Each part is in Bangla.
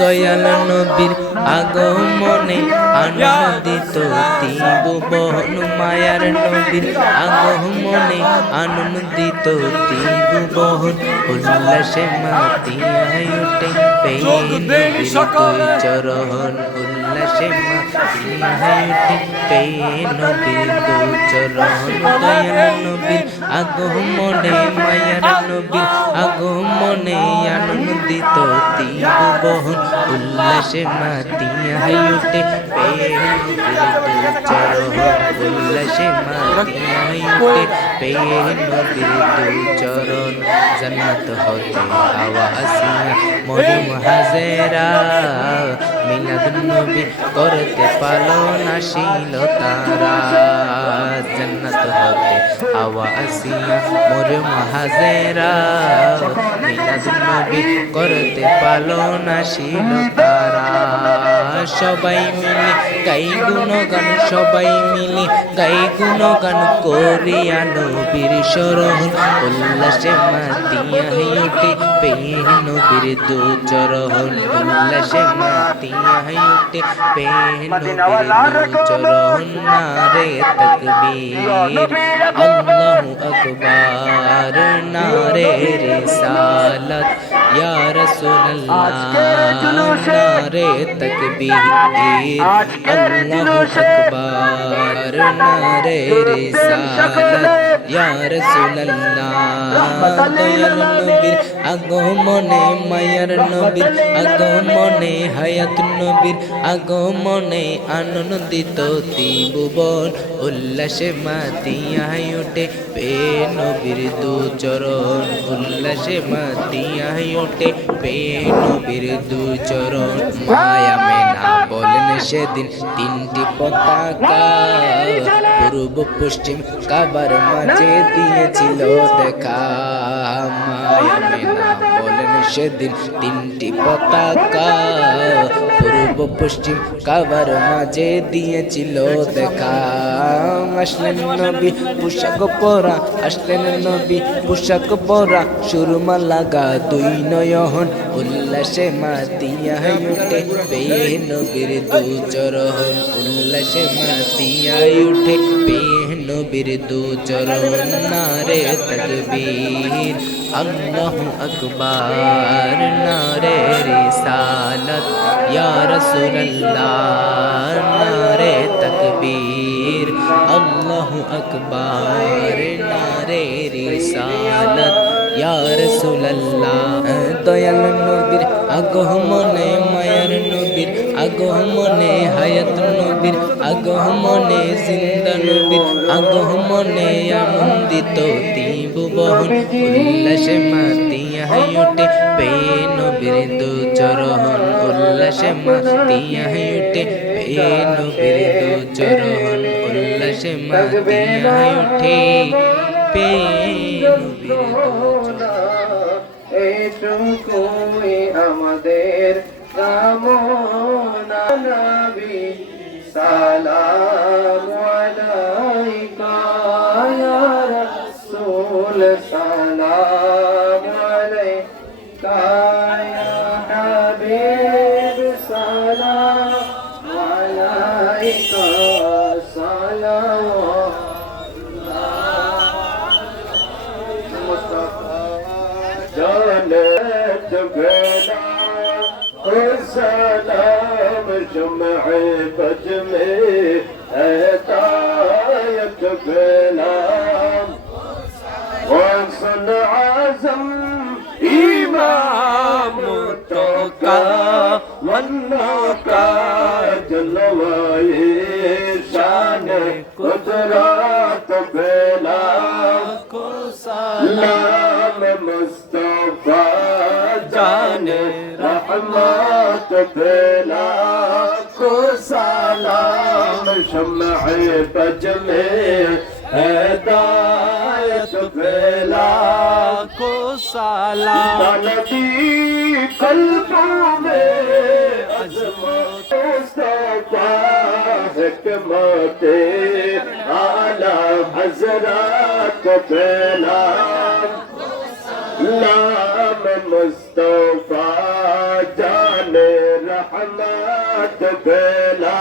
দয়াল নবীর আগমনে আনন্দিত ত্রিভুবন মায়ার নবীর আগমনে আনন্দিত ত্রিভুবন উল্লাসে মাতিয়ায় ওঠে পেয়ে নবীর দুই চরণ উল্লাসে মাতিয়ায় ওঠে পেয়ে নবীর দুই চরণ দয়াল নবীর আগমনে মায়ার নবীর আগমনে আনন্দিত ত্রিভুবন উল্লাসে মাতিয়ায় ওঠে পেয়ে নবীর দুই চরণ উল্লাসে মাতিয়ায় ওঠে পেয়ে নবীর দুই চরণ জান্নাত হতে হাওয়া আসিয়া মরিয়ম হাজেরা মিলাদ নবী করতে পালন আসিল তারা জান্নাত হতে হাওয়া আসিয়া মরিয়ম হাজেরা মিলাদ নবী করতে পালন আসিল তারা সবাই মিলে গাই গুণগান সবাই মিলে গাই গুণগান করিয়া নবীর শরণ উল্লাসে মাতিয়ায় ওঠে পেয়ে নবীর দু চরণ উল্লাসে মাতিয়ায় ওঠে পেয়ে নবীর দু চরণ নারে তাকবীর আল্লাহু আকবার নারে রিসালাত ইয়া রাসূলুল্লাহ নারে তাকবীর আল্লাহু আকবার নারে রিসালাত ইয়া রাসূলুল্লাহ দয়াল নবীর আগমনে মায়ার নবীর আগমনে হায়াত নবীর আগমনে আনন্দিত ত্রিভুবন উল্লাসে মাতিয়ায় ওঠে পেয়ে নবীর দু চরণ উল্লাসে মাতিয়ায় ওঠে পেয়ে নবীর দু চরণ মায়া মেনা বলেন সেদিন তিনটি পতাকা পূর্ব পশ্চিম কাবার মাঝে দিয়েছিল দেখা মায়া মেনা বলেন সেদিন তিনটি পতাকা পূর্ব পশ্চিম কাবার মাঝে দিয়েছিল দেখা আসলেন নবী পোশাক পরা আসলেন নবী পোশাক পরা সুরমা লাগা দুই নয়ন উল্লাসে মাতিয়ায় ওঠে পেয়ে নবীর দু চরণ উল্লাসে মাতিয়ায় ওঠে পেয়ে নবীর দু চরণ নারে তাকবীর আল্লাহু আকবার নারে রিসালাত ইয়া রাসূলুল্লাহ নারে তাকবীর আল্লাহু আকবার নারে রিসালাত ইয়া রাসূলুল্লাহ দয়াল নবীর আগমনে মায়ার নবীর আগমনে হায়াত নবীর আগমনে জিন্দা নবীর আগমনে আনন্দিত ত্রিভুবন উল্লাসে মাতিয়ায় ওঠে পেয়ে নবীর দু চরণ উল্লাসে মাতিয়ায় ওঠে পেয়ে নবীর দু চরণ উল্লাসে মাতিয়ায় ওঠে পেয়ে নবীর দু চরণ এইটুকুই আমাদের কামনা নবী সালামু আলাইকা ইয়া রাসূল সালামু আলাইকা ইয়া হাবিব সালামু আলাইকা جانت بنا والسلام جمع بجمع هداية بنا وصل عزم إمام التقى والنقى جلوه شان قدرات بنا سلام مصطفى جان رحمت بلا کو سلام شمع بجمع ہدایت بلا کو سلام بلدی قلبوں میں عظمت مصطفى حکمت اعلی حضرات بلا नाम मुस्तफा जाने रहमत बेला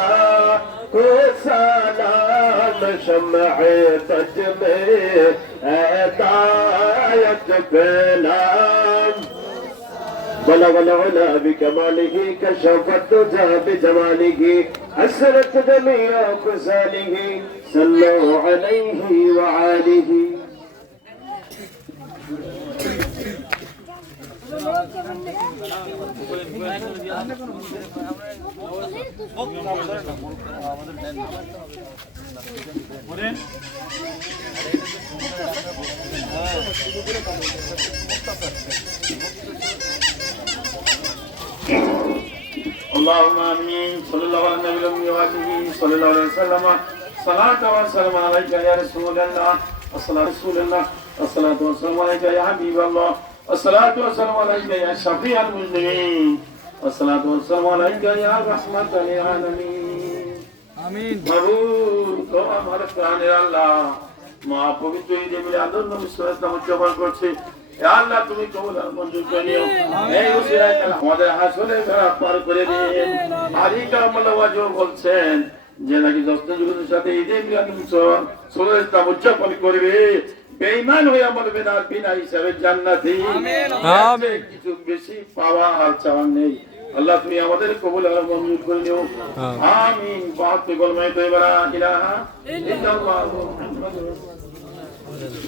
को सलाम शम्अ तज में हिदायत बेला بلغ العلا بكماله كشف الدجى بجماله أسرت جميع خصاله صلوا عليه وآله اللهم امين صلى الله على النبي وآله صلى الله عليه وسلم صلاة وسلام عليك يا رسول الله الصلاة رسول الله الصلاة والسلام عليك يا حبيب الله الصلاة والسلام عليك يا شفيع المسلمين الصلاة والسلام عليك يا رحمة للعالمين آمين مبروك تو আমার প্রাণের আল্লাহ মা পবিত্র ঈদে মিলাদুন নবী সাল্লাল্লাহু আলাইহি ওয়াসাল্লাম করছে ইয়া আল্লাহ তুমি কবুল আর মঞ্জুর করে নিও এই উসিলায় আমাদের হাসলে পার করে দিন আলী কারামাল্লাহু ওয়াজহ বলছেন যে নাকি দশজন যুবকের সাথে ঈদে মিলাদুন সাল্লাল্লাহু উদযাপন করবে বেঈমান হয়ে মরবে না বিনা হিসাবে জান্নাতি আমিন কিছু বেশি পাওয়া আর চাওয়া নেই আল্লাহ তুমি আমাদের কবুল আর মঞ্জুর করে নিও আমিন বাত কলমে তৈবা লা ইলাহা ইল্লাল্লাহু মুহাম্মাদুর রাসূলুল্লাহ